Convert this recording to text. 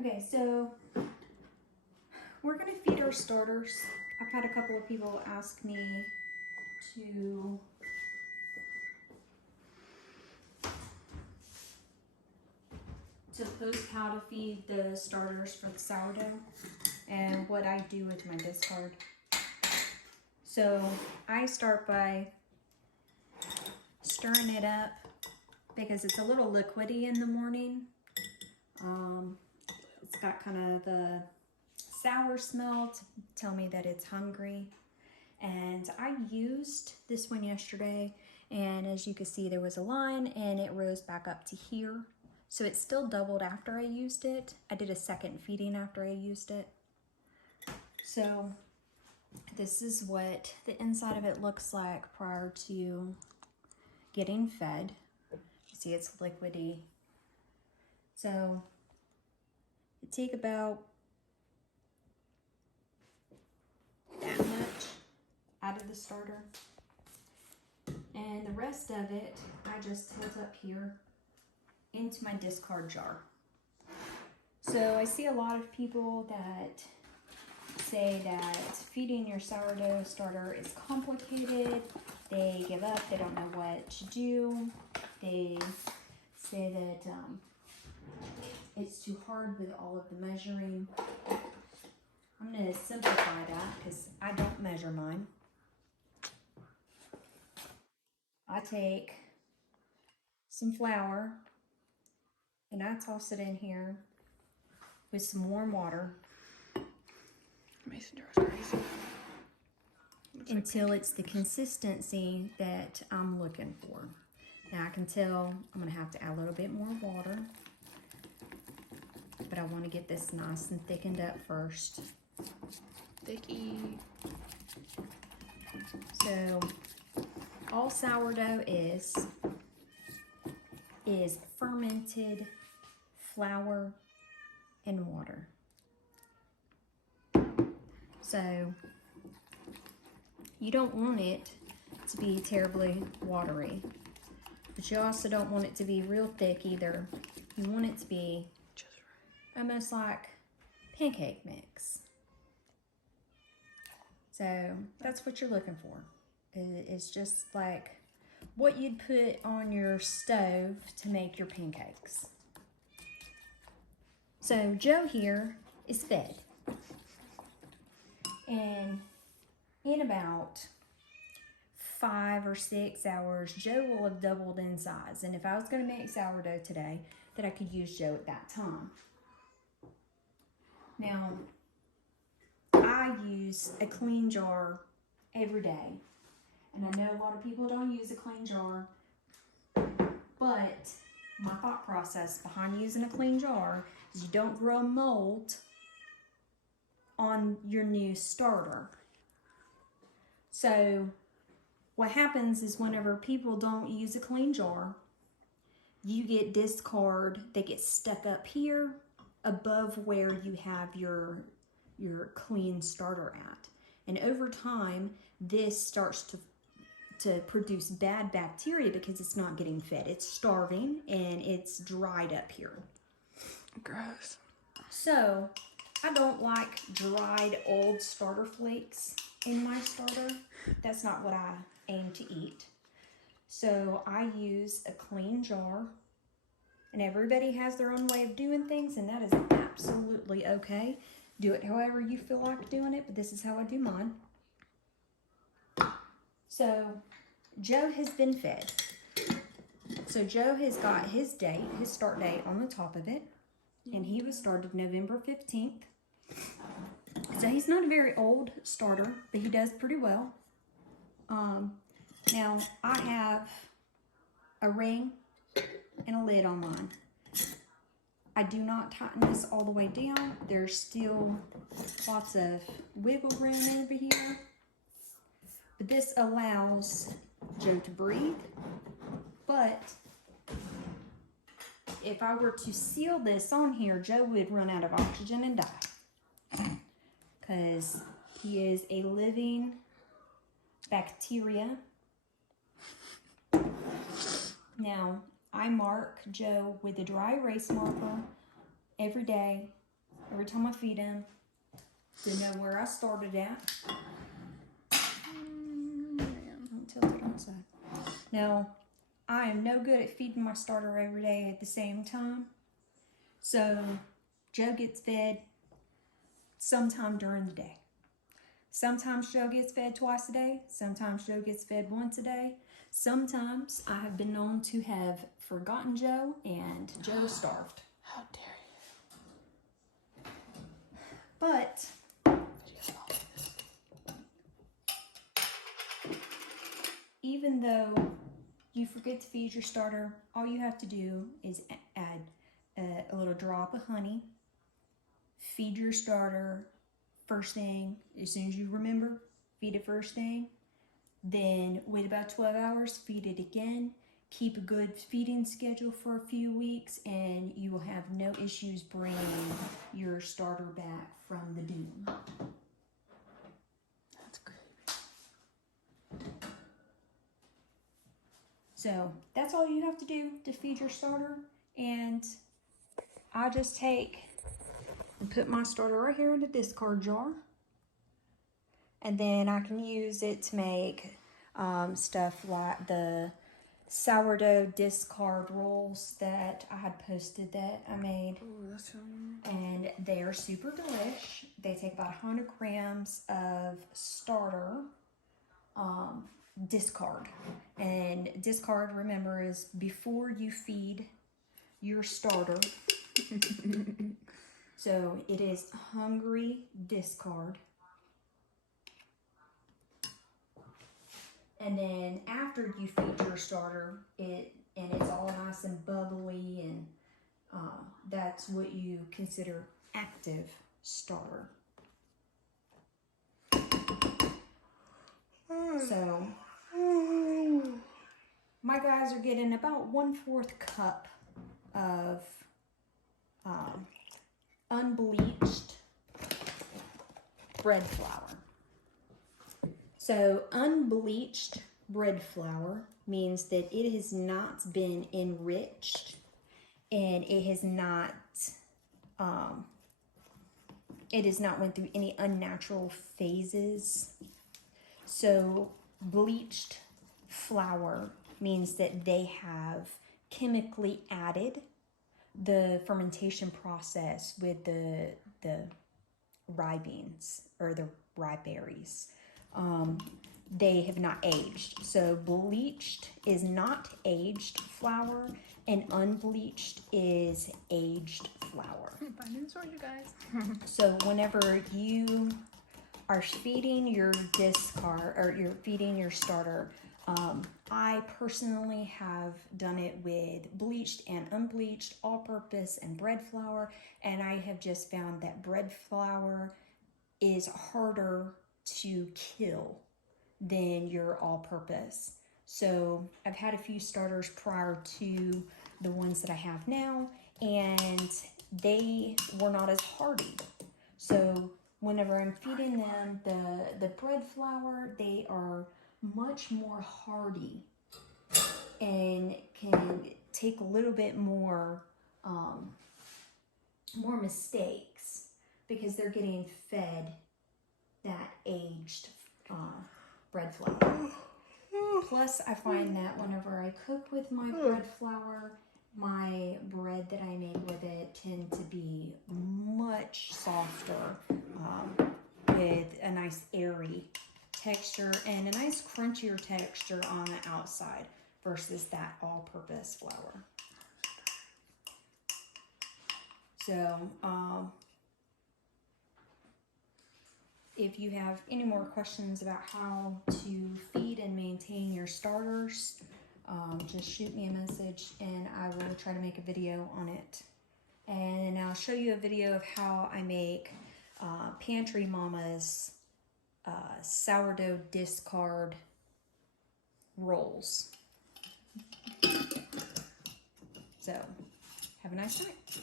Okay, so we're gonna feed our starters. I've had a couple of people ask me to post how to feed the starters for the sourdough and what I do with my discard. So I start by stirring it up because it's a little liquidy in the morning. It's got kind of a sour smell to tell me that it's hungry. And I used this one yesterday, and as you can see, there was a line and it rose back up to here. So it still doubled after I used it. I did a second feeding after I used it. So this is what the inside of it looks like prior to getting fed. You see it's liquidy. So it take about that much out of the starter. And the rest of it, I just tilt up here into my discard jar. So I see a lot of people that say that feeding your sourdough starter is complicated. They give up, they don't know what to do. They say that it's too hard with all of the measuring. I'm gonna simplify that because I don't measure mine. I take some flour and I toss it in here with some warm water Mason jar's crazy. until it's the consistency that I'm looking for. Now I can tell I'm gonna have to add a little bit more water, but I want to get this nice and thickened up first. Thicky. So all sourdough is fermented flour and water. So you don't want it to be terribly watery, but you also don't want it to be real thick either. You want it to be Just right. almost like pancake mix. So that's what you're looking for. It's just like what you'd put on your stove to make your pancakes. So Joe here is fed. And in about 5 or 6 hours, Joe will have doubled in size. And if I was going to make sourdough today, that I could use Joe at that time. Now, I use a clean jar every day. And I know a lot of people don't use a clean jar, but my thought process behind using a clean jar is you don't grow mold on your new starter. So what happens is whenever people don't use a clean jar, you get discard that gets stuck up here above where you have your clean starter at. And over time, this starts to produce bad bacteria because it's not getting fed. It's starving and it's dried up here. Gross. So I don't like dried old starter flakes in my starter. That's not what I aim to eat. So I use a clean jar, and everybody has their own way of doing things, and that is absolutely okay. Do it however you feel like doing it, but this is how I do mine. So Joe has been fed. So Joe has got his date, his start date on the top of it, and he was started November 15th. So he's not a very old starter, but he does pretty well. Now I have a ring and a lid on mine. I do not tighten this all the way down. There's still lots of wiggle room over here. But this allows Joe to breathe. But if I were to seal this on here, Joe would run out of oxygen and die. Because he is a living bacteria. Now, I mark Joe with a dry erase marker every day every time I feed him to know where I started at. I'll tilt it on its side. Now, I am no good at feeding my starter every day at the same time. So, Joe gets fed sometime during the day. Sometimes Joe gets fed twice a day. Sometimes Joe gets fed once a day. Sometimes I have been known to have forgotten Joe and Joe starved. How dare you? But even though you forget to feed your starter, all you have to do is add a little drop of honey, feed your starter first thing, as soon as you remember, feed it first thing. Then wait about 12 hours, feed it again. Keep a good feeding schedule for a few weeks and you will have no issues bringing your starter back from the doom. That's great. So that's all you have to do to feed your starter. And I just take and put my starter right here in the discard jar. And then I can use it to make stuff like the sourdough discard rolls that I had posted that I made. Oh, that's yummy. And they are super delish. They take about 100 grams of starter discard. And discard, remember, is before you feed your starter. So it is hungry discard. And then after you feed your starter, it's all nice and bubbly, and that's what you consider active starter. So my guys are getting about 1/4 cup of unbleached bread flour. So unbleached bread flour means that it has not been enriched and it has not went through any unnatural phases. So bleached flour means that they have chemically added the fermentation process with the rye beans or the rye berries. They have not aged. So bleached is not aged flour and unbleached is aged flour. Finding the sword, you guys. So whenever you are feeding your discard or you're feeding your starter, I personally have done it with bleached and unbleached, all-purpose and bread flour, and I have just found that bread flour is harder to kill than your all-purpose. So I've had a few starters prior to the ones that I have now, and they were not as hardy. So whenever I'm feeding them the bread flour, they are much more hardy and can take a little bit more mistakes because they're getting fed that aged bread flour. Plus, I find that whenever I cook with my bread flour, my bread that I make with it tend to be much softer with a nice airy texture and a nice crunchier texture on the outside versus that all-purpose flour. So, if you have any more questions about how to feed and maintain your starters, just shoot me a message and I will try to make a video on it. And I'll show you a video of how I make Pantry Mama's sourdough discard rolls. So, have a nice night.